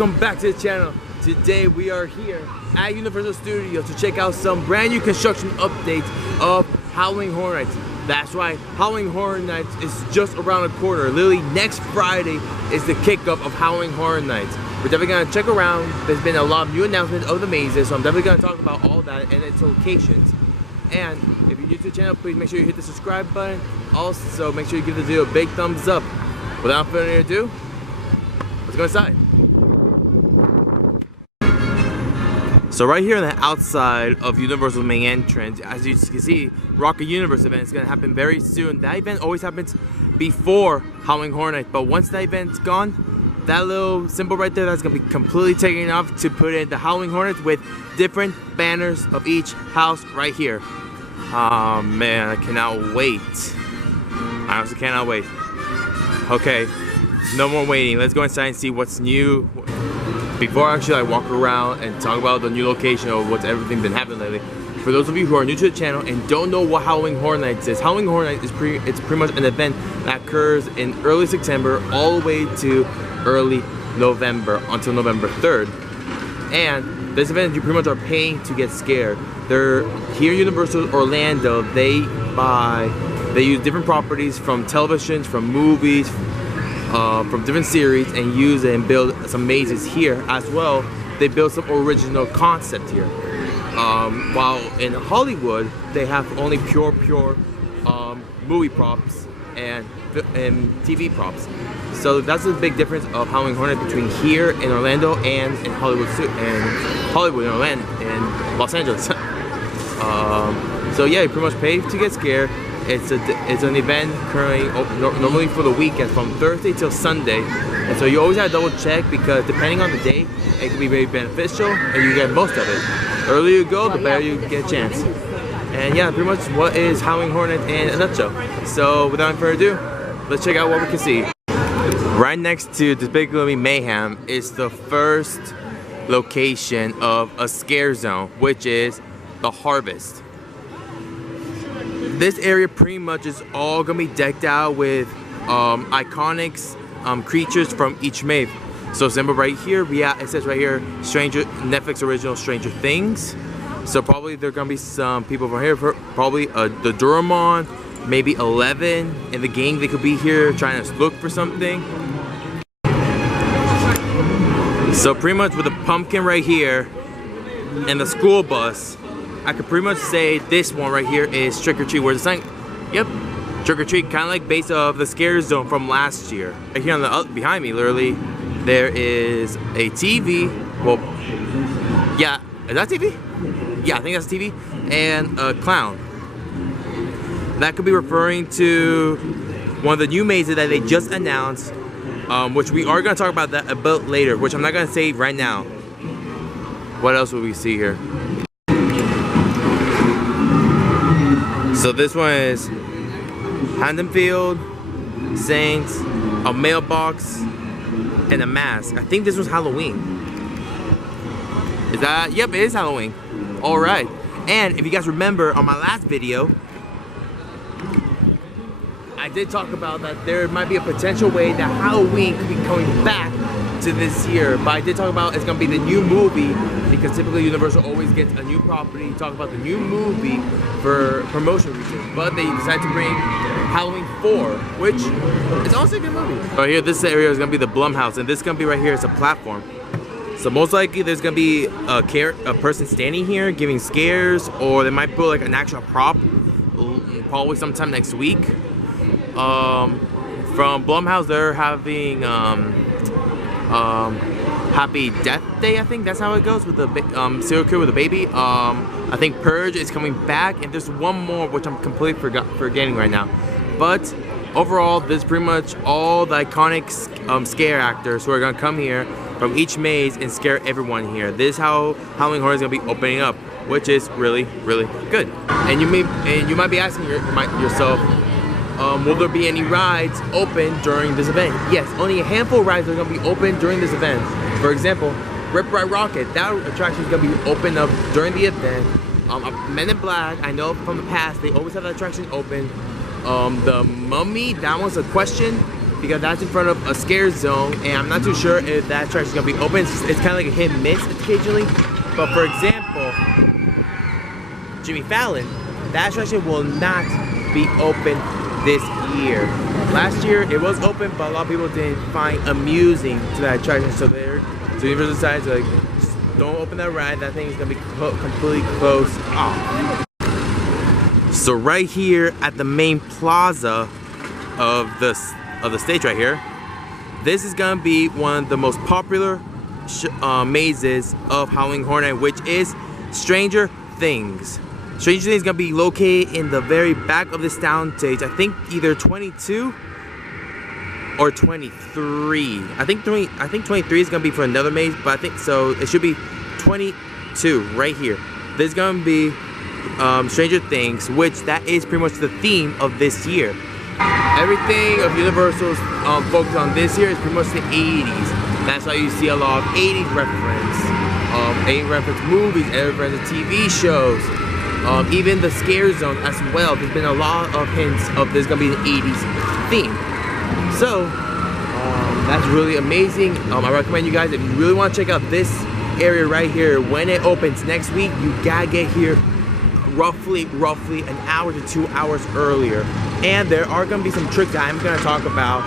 welcome back to the channel. Today we are here at Universal Studios to check out some brand new construction updates of Halloween Horror Nights. That's right, Halloween Horror Nights is just around the corner. Literally next Friday is the kickoff of Halloween Horror Nights. We're definitely gonna check around. There's been a lot of new announcements of the mazes, so I'm definitely gonna talk about all that and its locations. And if you're new to the channel, please make sure you hit the subscribe button. Also, make sure you give the video a big thumbs up. Without further ado, let's go inside. So right here on the outside of Universal's main entrance, as you can see, Rocket Universe event is going to happen very soon. That event always happens before Halloween Horror Nights, but once that event's gone, that little symbol right there, that's going to be completely taken off to put in the Halloween Horror Nights with different banners of each house right here. Oh man, I cannot wait. I honestly cannot wait. Okay, no more waiting. Let's go inside and see what's new. Before actually I walk around and talk about the new location of what's everything been happening lately, for those of you who are new to the channel and don't know what Halloween Horror Nights is, Halloween Horror Nights is pretty much an event that occurs in early September all the way to early November until November 3rd. And this event, you pretty much are paying to get scared. They're here at Universal Orlando. They use different properties from televisions, from movies, from different series, and use it and build some mazes here as well. They build some original concept here. While in Hollywood, they have only pure movie props and TV props. So that's the big difference of Halloween Horror Nights between here in Orlando and in Hollywood in Orlando, in Los Angeles. So yeah, you pretty much pay to get scared. It's an event currently normally for the weekend from Thursday till Sunday, and so you always have to double check because depending on the day, it can be very beneficial and you get most of it. The earlier you go, the better you get a chance. And yeah, pretty much what is Halloween Horror Nights in a nutshell. So without further ado, let's check out what we can see. Right next to Despicable Me Mayhem is the first location of a scare zone, which is the Harvest. This area pretty much is all gonna be decked out with iconic creatures from each maze. So symbol right here, it says right here, Netflix original Stranger Things. So probably there are gonna be some people from here, probably the Doraemon, maybe 11 in the gang. They could be here trying to look for something. So pretty much with the pumpkin right here and the school bus, I could pretty much say this one right here is Trick or Treat. Where's the sign? Yep, Trick or Treat, kind of like based off the scare zone from last year. Right here on the behind me, literally, there is a TV. Well, yeah, is that TV? Yeah, I think that's TV. And a clown. That could be referring to one of the new mazes that they just announced, which we are gonna talk about that a bit later, which I'm not gonna say right now. What else will we see here? So this one is Haddonfield, Saints, a mailbox, and a mask. I think this was Halloween. Is that? Yep, it is Halloween. All right. And if you guys remember on my last video, I did talk about that there might be a potential way that Halloween could be coming back to this year. But I did talk about it's gonna be the new movie, because typically Universal always gets a new property, talk about the new movie for promotion reasons. But they decided to bring Halloween 4, which is also a good movie. Right here, this area is gonna be the Blumhouse, and this is gonna be right here as a platform. So most likely there's gonna be a person standing here giving scares, or they might put like an actual prop, probably sometime next week. From Blumhouse, they're having Happy Death Day, I think that's how it goes with the serial killer with a baby. I think Purge is coming back, and there's one more which I'm completely forgetting right now. But overall, this is pretty much all the iconic scare actors who are gonna come here from each maze and scare everyone here. This is how Halloween Horror is gonna be opening up, which is really, really good. And you might be asking yourself, will there be any rides open during this event? Yes, only a handful of rides are gonna be open during this event. For example, Rip Ride Rocket, that attraction is gonna be open up during the event. Men in Black, I know from the past, they always have that attraction open. The Mummy, that one's a question. because that's in front of a scare zone, and I'm not too sure if that attraction is gonna be open. It's kind of like a hit and miss occasionally. But for example, Jimmy Fallon, that attraction will not be open this year. Last year it was open, but a lot of people didn't find amusing to that attraction, so Universal decided to like, just don't open that ride. That thing is gonna be completely closed off. So right here at the main plaza of the stage right here, this is gonna be one of the most popular mazes of Halloween Horror Nights, which is Stranger Things. Stranger Things is gonna be located in the very back of this sound stage. I think either 22 or 23. I think 23 is gonna be for another maze, but I think so. It should be 22 right here. This is gonna be Stranger Things, which that is pretty much the theme of this year. Everything of Universal's focus on this year is pretty much the 80s. That's why you see a lot of 80s reference, 80s reference movies, 80s reference TV shows. Even the scare zone as well. There's been a lot of hints of there's gonna be an 80s theme. So that's really amazing. I recommend you guys, if you really want to check out this area right here when it opens next week, you gotta get here roughly an hour to 2 hours earlier. And there are gonna be some tricks that I'm gonna talk about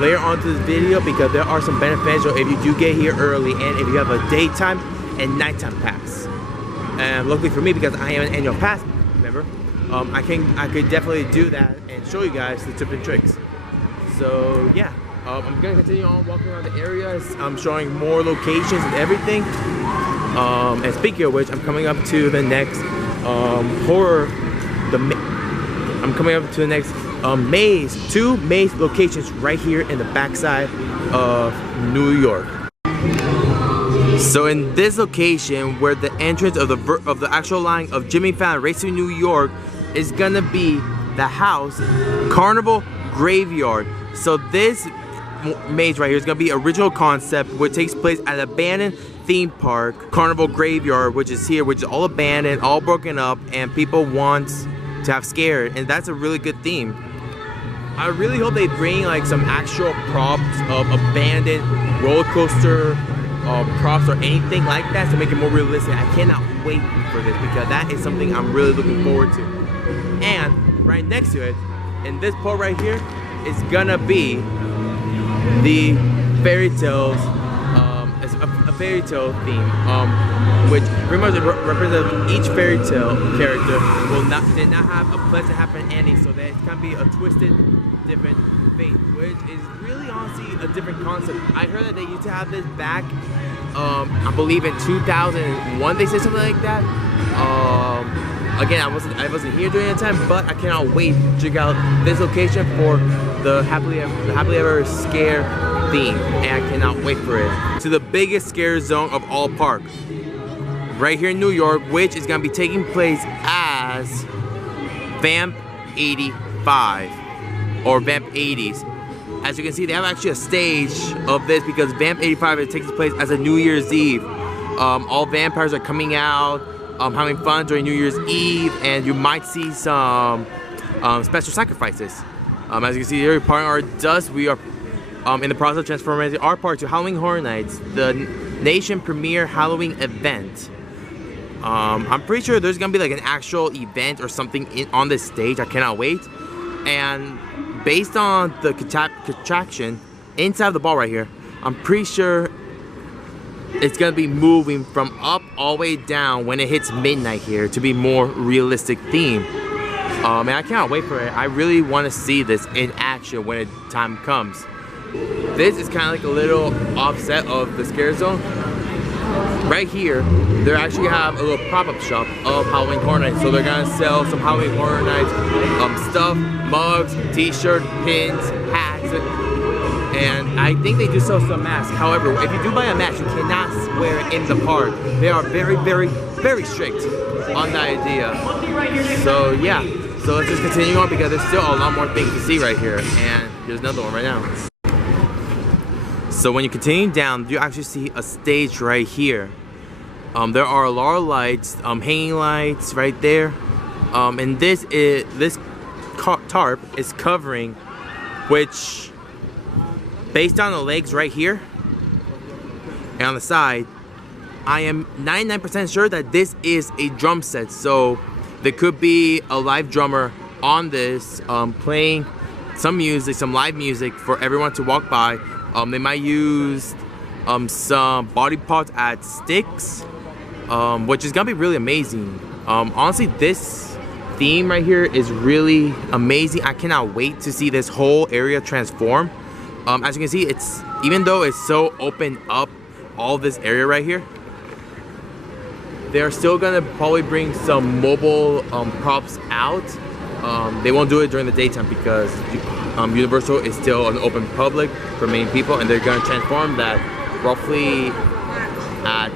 later on to this video, because there are some beneficial if you do get here early and if you have a daytime and nighttime pass. And luckily for me, because I am an annual pass member, I could definitely do that and show you guys the tips and tricks. So yeah, I'm gonna continue on walking around the areas. I'm showing more locations and everything. And speaking of which, I'm coming up to the next maze, 2 maze locations right here in the backside of New York. So in this location, where the entrance of the actual line of Jimmy Fallon Racing New York is gonna be the house Carnival Graveyard. So this maze right here is gonna be original concept, which takes place at an abandoned theme park, Carnival Graveyard, which is here, which is all abandoned, all broken up, and people want to have scared, and that's a really good theme. I really hope they bring like some actual props of abandoned roller coaster props or anything like that to make it more realistic. I cannot wait for this, because that is something I'm really looking forward to. And right next to it, in this part right here, is gonna be the fairy tales. It's a fairy tale theme, which pretty much represents each fairy tale character did not have a pleasant happy ending, so that it's gonna be a twisted, different fate, which is really honestly a different concept. I heard that they used to have this back, I believe in 2001. They said something like that. Again, I wasn't here during that time, but I cannot wait to check out this location for the happily ever scare theme, and I cannot wait for it. To the biggest scare zone of all park, right here in New York, which is gonna be taking place as Vamp 85 or Vamp 80s. As you can see, they have actually a stage of this, because Vamp 85 it takes place as a New Year's Eve. All vampires are coming out, having fun during New Year's Eve, and you might see some special sacrifices. As you can see here, part of our dust, we are in the process of transforming our park to Halloween Horror Nights, the nation premiere Halloween event. I'm pretty sure there's gonna be like an actual event or something on this stage. I cannot wait. And based on the contraction inside of the ball right here, I'm pretty sure it's gonna be moving from up all the way down when it hits midnight here to be more realistic theme. And I cannot wait for it. I really want to see this in action when the time comes. This is kind of like a little offset of the scare zone. Right here, they actually have a little pop-up shop of Halloween Horror Nights. So they're gonna sell some Halloween Horror Nights stuff, mugs, t-shirts, pins, hats, and I think they do sell some masks. However, if you do buy a mask, you cannot wear it in the park. They are very, very, very strict on that idea. So yeah, so let's just continue on, because there's still a lot more things to see right here, and there's another one right now. So when you continue down, you actually see a stage right here. There are a lot of lights, hanging lights right there, and this tarp is covering, which based on the legs right here and on the side, I am 99% sure that this is a drum set. So there could be a live drummer on this playing some music, some live music for everyone to walk by. They might use some body parts as sticks, which is gonna be really amazing. Honestly, this theme right here is really amazing. I cannot wait to see this whole area transform. As you can see, it's even though it's so open up, all this area right here, they're still gonna probably bring some mobile props out. They won't do it during the daytime because Universal is still an open public for many people, and they're gonna transform that roughly at,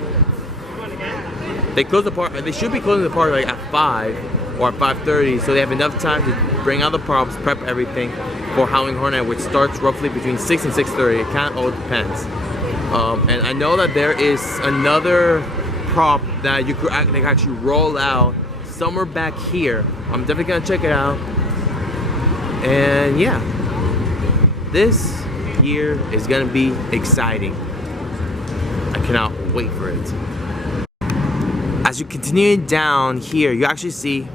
they close the park, they should be closing the park like at 5 or at 5:30, so they have enough time to bring out the props, prep everything for Howling Horror Night, which starts roughly between 6 and 6:30. It kind of all depends. And I know that there is another prop that you could actually roll out somewhere back here. I'm definitely gonna check it out. And yeah, this year is gonna be exciting. I cannot wait for it. As you continue down here, you actually see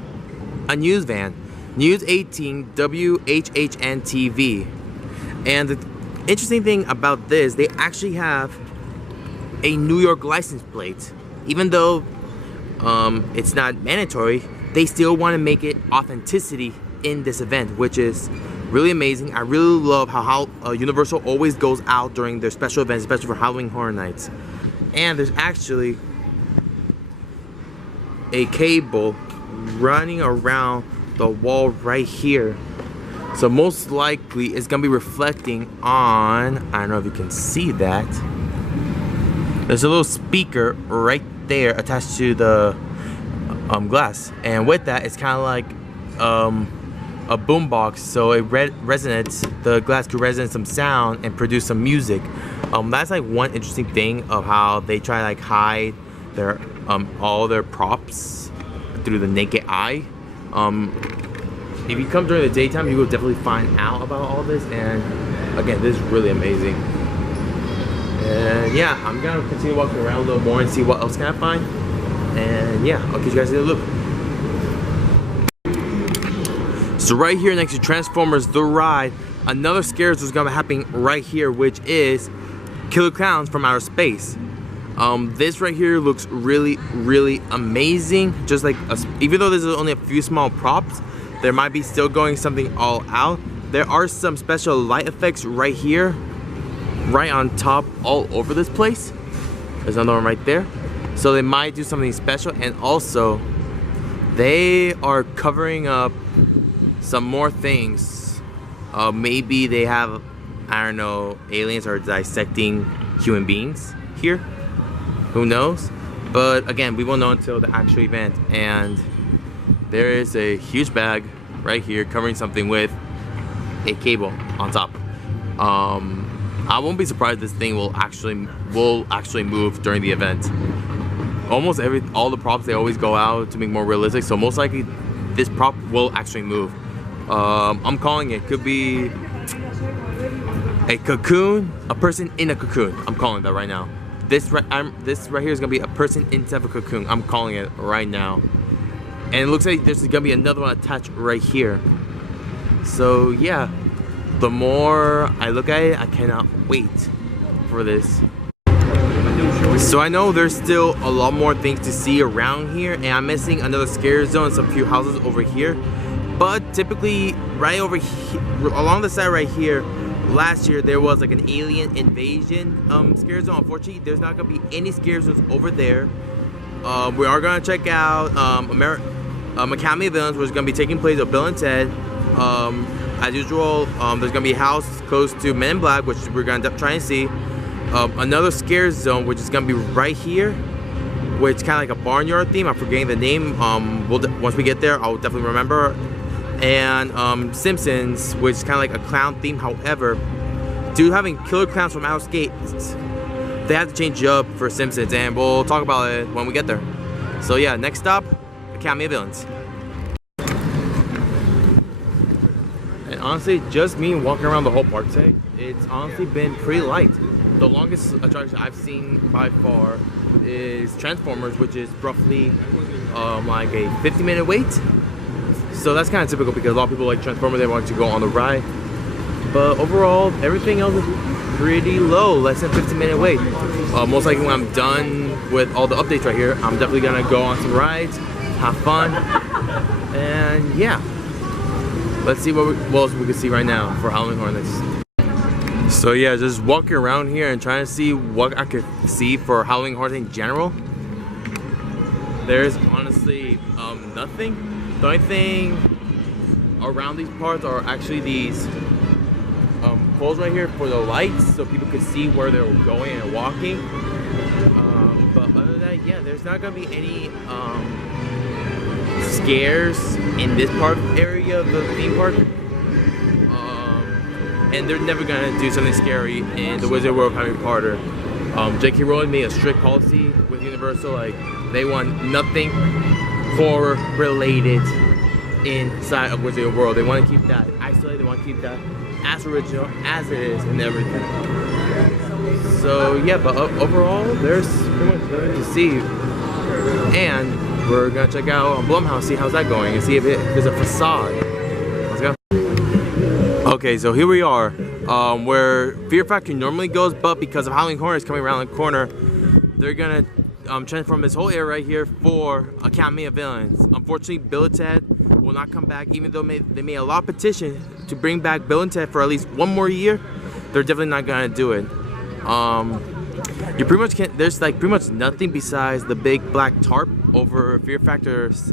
a news van, News 18 WHHN TV. And the interesting thing about this, they actually have a New York license plate. Even though it's not mandatory, they still want to make it authenticity in this event, which is really amazing. I really love how Universal always goes out during their special events, especially for Halloween Horror Nights. And there's actually a cable running around the wall right here. So most likely it's gonna be reflecting on, I don't know if you can see that. There's a little speaker right there attached to the glass, and with that it's kind of like a boom box, so it resonates, the glass could resonate some sound and produce some music. That's like one interesting thing of how they try to like hide their all their props through the naked eye. If you come during the daytime, you will definitely find out about all this, and again, this is really amazing. And yeah, I'm gonna continue walking around a little more and see what else can I find. And yeah, I'll catch you guys in a loop. So right here next to Transformers The Ride, another scare zone is gonna be happening right here, which is Killer Clowns from Outer Space. This right here looks really, really amazing. Just like, even though there's only a few small props, there might be still going something all out. There are some special light effects right here, right on top, all over this place. There's another one right there. So they might do something special, and also they are covering up some more things. Maybe they have, I don't know, aliens are dissecting human beings here. Who knows? But again, we won't know until the actual event. And there is a huge bag right here covering something with a cable on top. I won't be surprised this thing will actually move during the event. Almost all the props, they always go out to make more realistic, so most likely this prop will actually move. I'm calling it, could be a cocoon, a person in a cocoon. I'm calling that right now. This right here is gonna be a person inside a cocoon. I'm calling it right now. And it looks like there's gonna be another one attached right here. So yeah, the more I look at it, I cannot wait for this. So I know there's still a lot more things to see around here, and I'm missing another scare zone and some few houses over here. But typically, right over here, along the side right here, last year there was like an alien invasion scare zone. Unfortunately, there's not gonna be any scare zones over there. We are gonna check out Academy of Villains, which is gonna be taking place with Bill and Ted. As usual, there's gonna be a house close to Men in Black, which we're gonna try and see. Another scare zone, which is gonna be right here, which kind of like a barnyard theme. I'm forgetting the name. Once we get there, I'll definitely remember. And Simpsons, which is kind of like a clown theme. However, due to having killer clowns from outer space, they have to change it up for Simpsons, and we'll talk about it when we get there. So yeah, next stop, Academy of Villains. And honestly, just me walking around the whole park today, it's honestly been pretty light. The longest attraction I've seen by far is Transformers, which is roughly like a 50-minute wait. So that's kind of typical because a lot of people like Transformers, they want to go on the ride. But overall, everything else is pretty low, less than 15-minute wait. Most likely when I'm done with all the updates right here, I'm definitely gonna go on some rides, have fun, and yeah. Let's see what else we can see right now for Howling Hornets. So yeah, just walking around here and trying to see what I could see for Howling Hornets in general. There's honestly nothing. The only thing around these parts are actually these poles right here for the lights, so people could see where they're going and walking. But other than that, yeah, there's not gonna be any scares in this part area of the theme park. And they're never gonna do something scary in the Wizard World of Harry Potter. J.K. Rowling made a strict policy with Universal, like they want nothing horror related inside of Wizard World. They want to keep that isolated. They want to keep that as original as it is and everything. So yeah, but overall, there's pretty much nothing to see. And we're gonna check out Blumhouse, see how's that going, and see if there's a facade. Let's go. Okay, so here we are, where Fear Factory normally goes, but because of Howling Hornets coming around the corner, they're gonna transform this whole area right here for Academy of Villains. Unfortunately, Bill and Ted will not come back, even though they made a lot of petition to bring back Bill and Ted for at least one more year. They're definitely not gonna do it. You pretty much can't. There's like pretty much nothing besides the big black tarp over Fear Factor's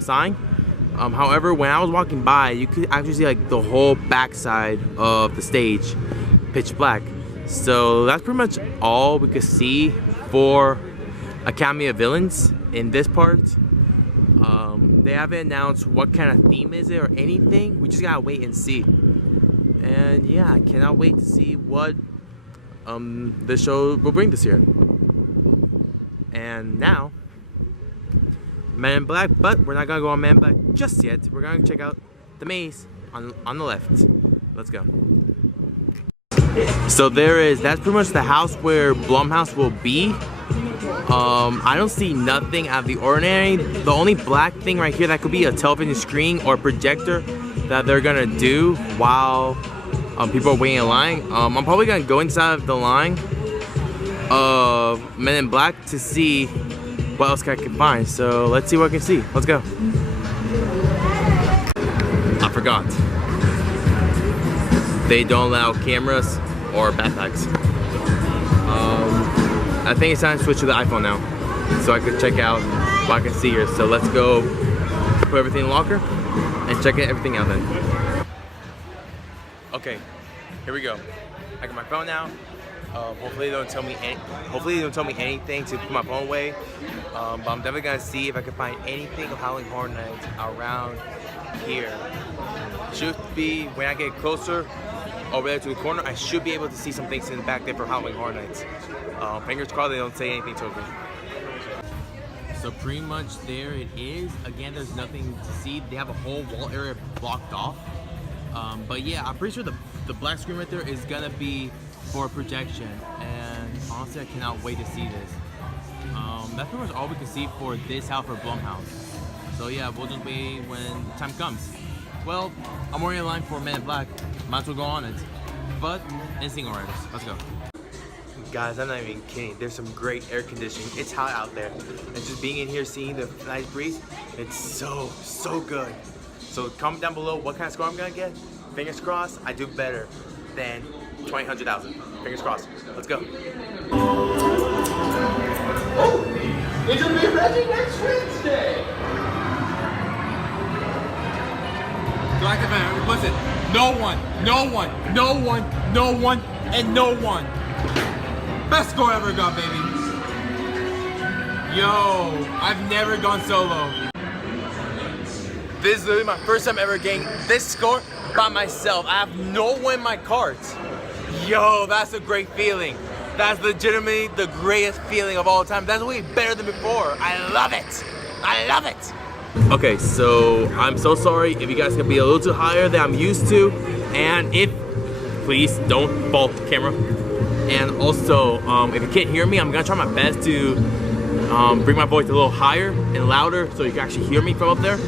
sign. However, when I was walking by, you could actually see like the whole backside of the stage, pitch black. So that's pretty much all we could see for Academy of Villains in this part. They haven't announced what kind of theme is it or anything. We just gotta wait and see. And yeah, I cannot wait to see what the show will bring this year. And now, Men in Black, but we're not gonna go on Men in Black just yet. We're gonna check out the maze on the left. Let's go. So that's pretty much the house where Blumhouse will be. I don't see nothing out of the ordinary. The only black thing right here that could be a television screen or projector that they're gonna do while people are waiting in line. I'm probably gonna go inside of the line of Men in Black to see what else I can find. So let's see what I can see. Let's go. I forgot. They don't allow cameras or backpacks. I think it's time to switch to the iPhone now, so I can check out what I can see here. So let's go put everything in the locker and check everything out then. Okay, here we go. I got my phone now. Hopefully they don't tell me anything to put my phone away. But I'm definitely gonna see if I can find anything of Howling Hornets around here. Should be when I get closer over there to the corner, I should be able to see some things in the back there for Howling Hornets. Fingers crossed they don't say anything to me. So pretty much there it is. Again, there's nothing to see. They have a whole wall area blocked off. But yeah, I'm pretty sure the black screen right there is gonna be for projection. And honestly, I cannot wait to see this. That's pretty much all we can see for this house for Blumhouse. So yeah, we'll just wait when the time comes. Well, I'm already in line for Men in Black. Might as well go on it. But, Instinct Riders. Let's go. Guys, I'm not even kidding. There's some great air conditioning. It's hot out there. And just being in here, seeing the nice breeze, it's so good. So comment down below what kind of score I'm gonna get. Fingers crossed, I do better than 100,000. Fingers crossed. Let's go. Oh, it'll be ready next Wednesday. Galactic Fan, listen. No one, and no one. Best score ever got, baby. Yo, I've never gone solo. This is literally my first time ever getting this score by myself. I have no one in my cart. Yo, that's a great feeling. That's legitimately the greatest feeling of all time. That's way better than before. I love it. I love it. Okay, so I'm so sorry if you guys can be a little too higher than I'm used to, and if please don't fall camera. And also, if you can't hear me, I'm gonna try my best to bring my voice a little higher and louder so you can actually hear me from up there.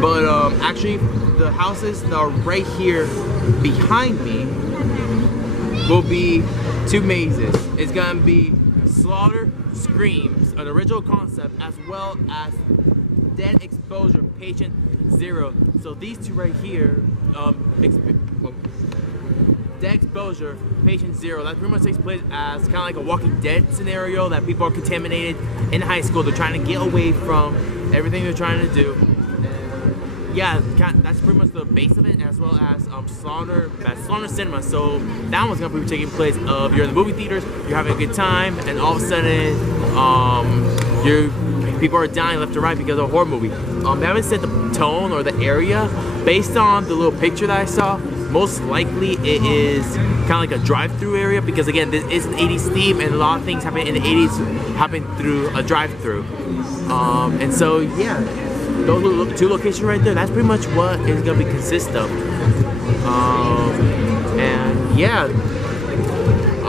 But actually, the houses that are right here behind me will be 2 mazes. It's gonna be Slaughter Screams, an original concept, as well as Dead Exposure Patient Zero. So these 2 right here, Dead Exposure Patient Zero, that pretty much takes place as kind of like a Walking Dead scenario, that people are contaminated in high school. They're trying to get away from everything they're trying to do. Yeah, that's pretty much the base of it, as well as Slaughter Cinema. So that one's gonna be taking place of you're in the movie theaters, you're having a good time, and all of a sudden, people are dying left and right because of a horror movie. They haven't set the tone or the area. Based on the little picture that I saw, most likely it is kind of like a drive-through area, because again, this is an 80s theme, and a lot of things happen in the 80s happen through a drive-through. And so yeah, those 2 locations right there, that's pretty much what it's gonna be consist of. And yeah,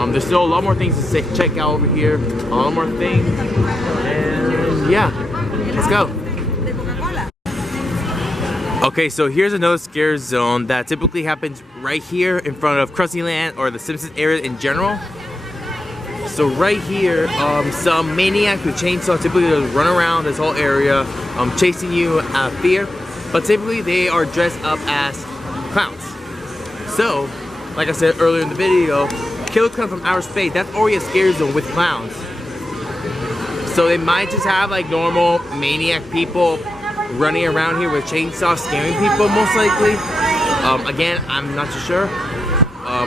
there's still a lot more things to check out over here, a lot more things, and yeah, let's go. Okay, so here's another scare zone that typically happens right here in front of Krusty Land or the Simpsons area in general. So right here, some maniacs with chainsaws typically just run around this whole area, chasing you out of fear. But typically they are dressed up as clowns. So, like I said earlier in the video, Killer Clowns from Outer Space, that's already a scare zone with clowns. So they might just have like normal maniac people running around here with chainsaws scaring people, most likely. Again, I'm not too sure.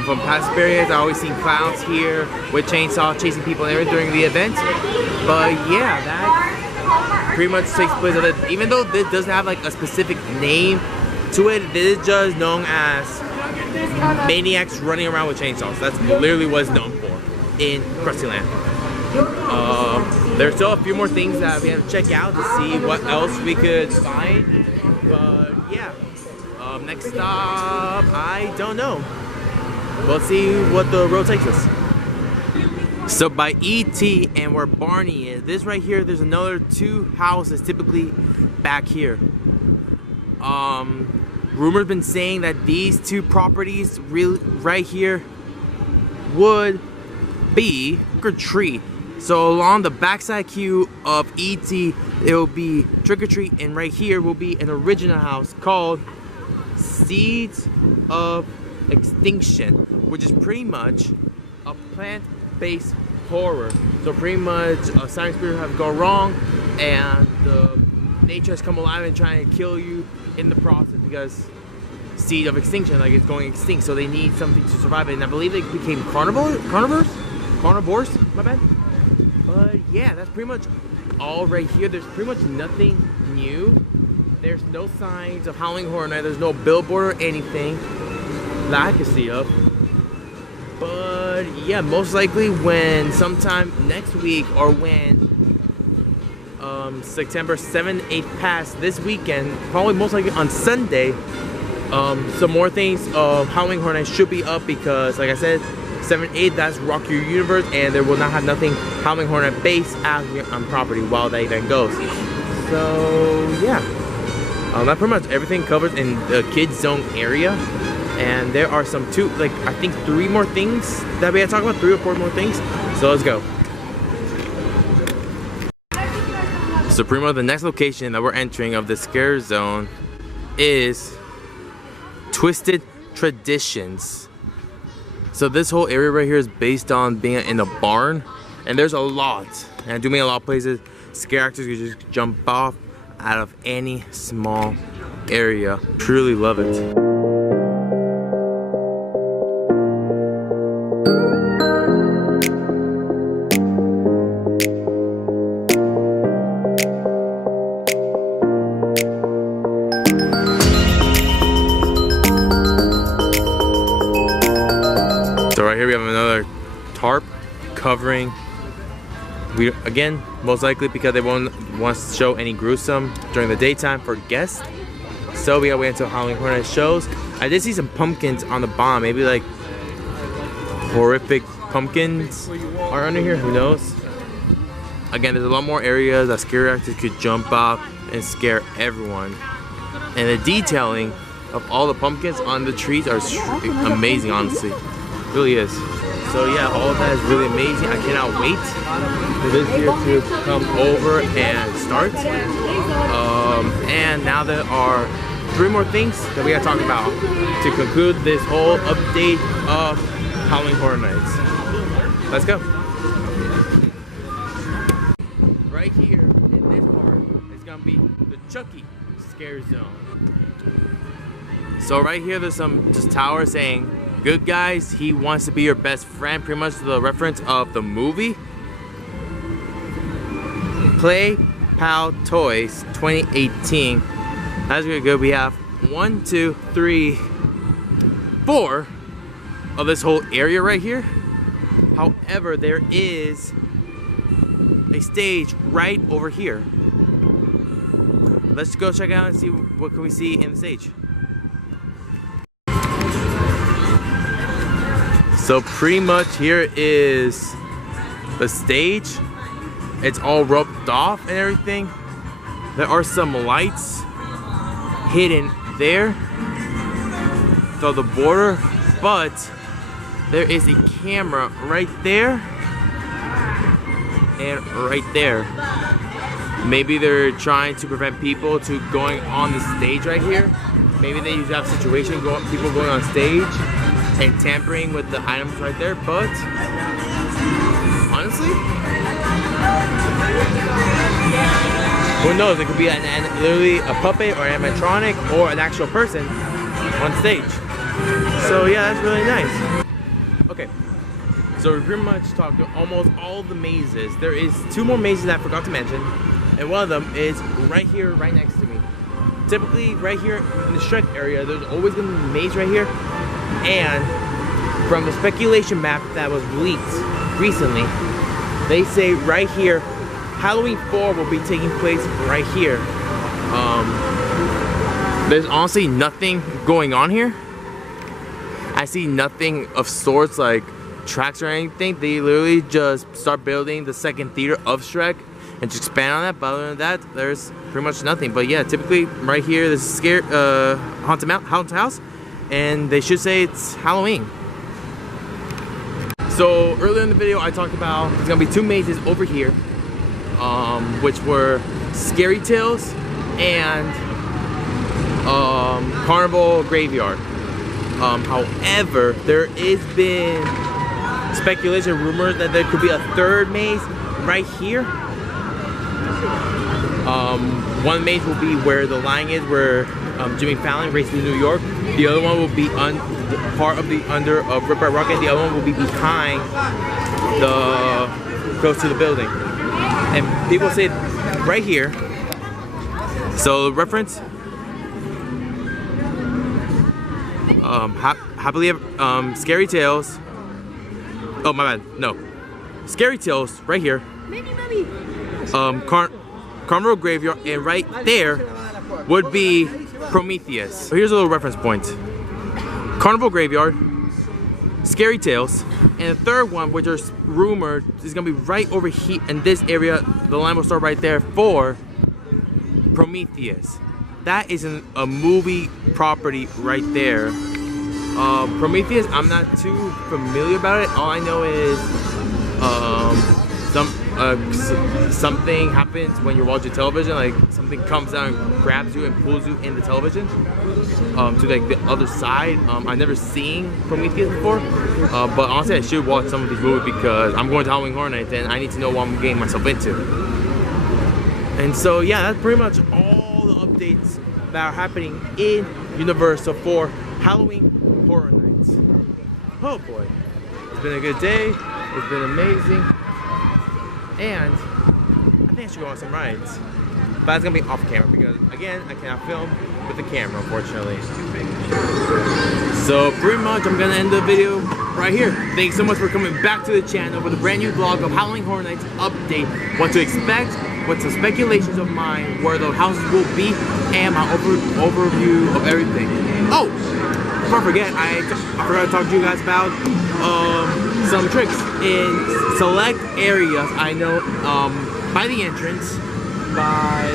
From past experience, I always seen clowns here with chainsaws chasing people there during the event. But yeah, that pretty much takes place of it. Even though this doesn't have like a specific name to it, this is just known as maniacs running around with chainsaws. That's literally what it's known for in Krusty Land. There's still a few more things that we have to check out to see what else we could find. But yeah, next stop, I don't know. We'll see what the road takes us. So by E.T. and where Barney is, this right here, there's another 2 houses typically back here. Rumors been saying that these 2 properties right here would be trick or treat. So along the backside queue of E.T., it will be trick or treat, and right here will be an original house called Seeds of Extinction, which is pretty much a plant-based horror. So pretty much a science spirit have gone wrong, and nature has come alive and trying to kill you in the process, because seed of extinction, like it's going extinct, so they need something to survive it. And I believe they became carnivores, my bad. But yeah, that's pretty much all right here. There's pretty much nothing new. There's no signs of Howling Horror Night. There's no billboard or anything that I can see of. But yeah, most likely when sometime next week, or when September 7th, 8th pass this weekend, probably most likely on Sunday, some more things of Howling Horror Night should be up, because like I said, 7th, 8th, that's Rock Your Universe, and there will not have nothing Howling Horror Night based out here on property while that event goes. So yeah, that pretty much everything covers in the kids zone area. And there are some I think 3 more things that we had to talk about, 3 or 4 more things. So let's go. So pretty much the next location that we're entering of the scare zone is Twisted Traditions. So this whole area right here is based on being in a barn, and there's a lot, and I do mean a lot of places, scare actors can just jump off out of any small area. Truly love it. So right here we have another tarp covering We again, most likely because they won't want to show any gruesome during the daytime for guests. So we gotta wait until Halloween Horror Nights shows. I did see some pumpkins on the bottom, maybe like horrific pumpkins are under here, who knows? Again, there's a lot more areas that scary actors could jump out and scare everyone. And the detailing of all the pumpkins on the trees are amazing, honestly. It really is. So yeah, all of that is really amazing. I cannot wait for this year to come over and start. And now there are 3 more things that we gotta talk about to conclude this whole update of Halloween Horror Nights. Let's go. Right here in this part is gonna be the Chucky Scare Zone. So right here there's some just tower saying, "Good guys, he wants to be your best friend," pretty much the reference of the movie. Play Pal Toys 2018. That's really good. We have 1, 2, 3, 4 of this whole area right here. However, there is a stage right over here. Let's go check it out and see what can we see in the stage. So pretty much here is the stage. It's all roped off and everything. There are some lights hidden there through the border, but there is a camera right there and right there. Maybe they're trying to prevent people to going on the stage right here. Maybe they usually have situation people going on stage and tampering with the items right there, but honestly, who knows? It could be literally a puppet or an animatronic or an actual person on stage. So yeah, that's really nice. Okay, so we pretty much talked to almost all the mazes. There is 2 more mazes that I forgot to mention, and one of them is right here, right next to me. Typically, right here in the Shrek area, there's always gonna be a maze right here. And from the speculation map that was leaked recently, they say right here, Halloween 4 will be taking place right here. There's honestly nothing going on here. I see nothing of sorts like tracks or anything. They literally just start building the second theater of Shrek and just expand on that. But other than that, there's pretty much nothing. But yeah, typically right here, this is haunted house, and they should say it's Halloween. So earlier in the video, I talked about there's gonna be 2 mazes over here, which were Scary Tales and Carnival Graveyard. However, there is been speculation, rumors that there could be a 3rd maze right here. One maze will be where the line is, where Jimmy Fallon races to New York. The other one will be part of the under of Rip Ride Rockit. The other one will be behind the close to the building. And people say right here. So reference. Happily Scary Tales. Oh my bad. No. Scary Tales right here. Carnival Graveyard, and right there would be Prometheus. So here's a little reference point. Carnival Graveyard, Scary Tales, and the 3rd one, which is rumored, is gonna be right over here in this area. The line will start right there for Prometheus. That is a movie property right there. Prometheus, I'm not too familiar about it. All I know is something happens when you're watching television, like something comes out and grabs you and pulls you in the television to like the other side. I've never seen Prometheus before, but honestly I should watch some of these movies because I'm going to Halloween Horror Nights and I need to know what I'm getting myself into. And so yeah, that's pretty much all the updates that are happening in Universal for Halloween Horror Nights. Oh boy, it's been a good day, it's been amazing. And I think I should go on some rides. But that's gonna be off camera because again, I cannot film with the camera, unfortunately. So pretty much I'm gonna end the video right here. Thanks so much for coming back to the channel with a brand new vlog of Howling Horror Nights update. What to expect, what's the speculations of mine, where the houses will be, and my overview of everything. Oh, before I forget, I forgot to talk to you guys about some tricks in select areas. I know by the entrance, by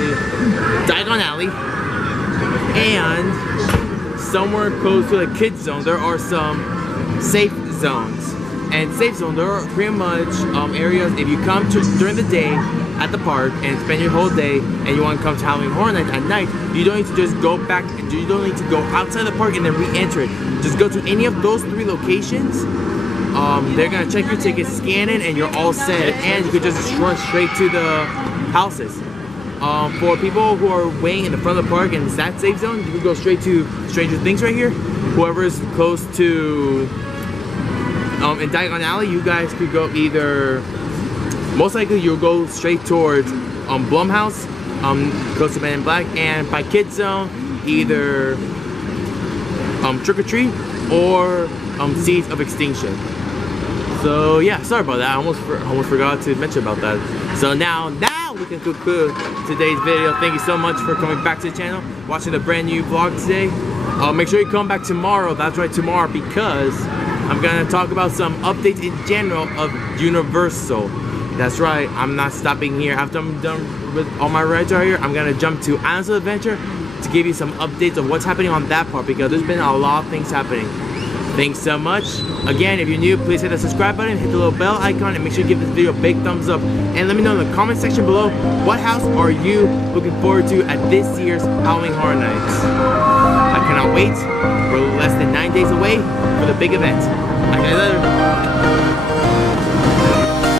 Diagon Alley, and somewhere close to the kids zone, there are some safe zones. And safe zone, there are pretty much areas, if you come to during the day at the park and spend your whole day and you want to come to Halloween Horror Nights at night, you don't need to just go back, you don't need to go outside the park and then re-enter it. Just go to any of those 3 locations. They're gonna check your ticket, scan it, and you're all set. And you could just run straight to the houses. For people who are waiting in the front of the park and it's that safe zone, you can go straight to Stranger Things right here. Whoever is close to in Diagon Alley, you guys could go either, most likely you'll go straight towards Blumhouse, close to Men in Black, and by Kids Zone, either Trick or Treat or Seeds of Extinction. So yeah, sorry about that. I almost forgot to mention about that. So now we can conclude today's video. Thank you so much for coming back to the channel, watching the brand new vlog today. Make sure you come back tomorrow. That's right, tomorrow, because I'm gonna talk about some updates in general of Universal. That's right, I'm not stopping here. After I'm done with all my rides right here, I'm gonna jump to Islands of Adventure to give you some updates of what's happening on that part, because there's been a lot of things happening. Thanks so much. Again, if you're new, please hit the subscribe button, hit the little bell icon, and make sure you give this video a big thumbs up. And let me know in the comment section below, what house are you looking forward to at this year's Halloween Horror Nights? I cannot wait. We're less than 9 days away for the big event. I'll see you later.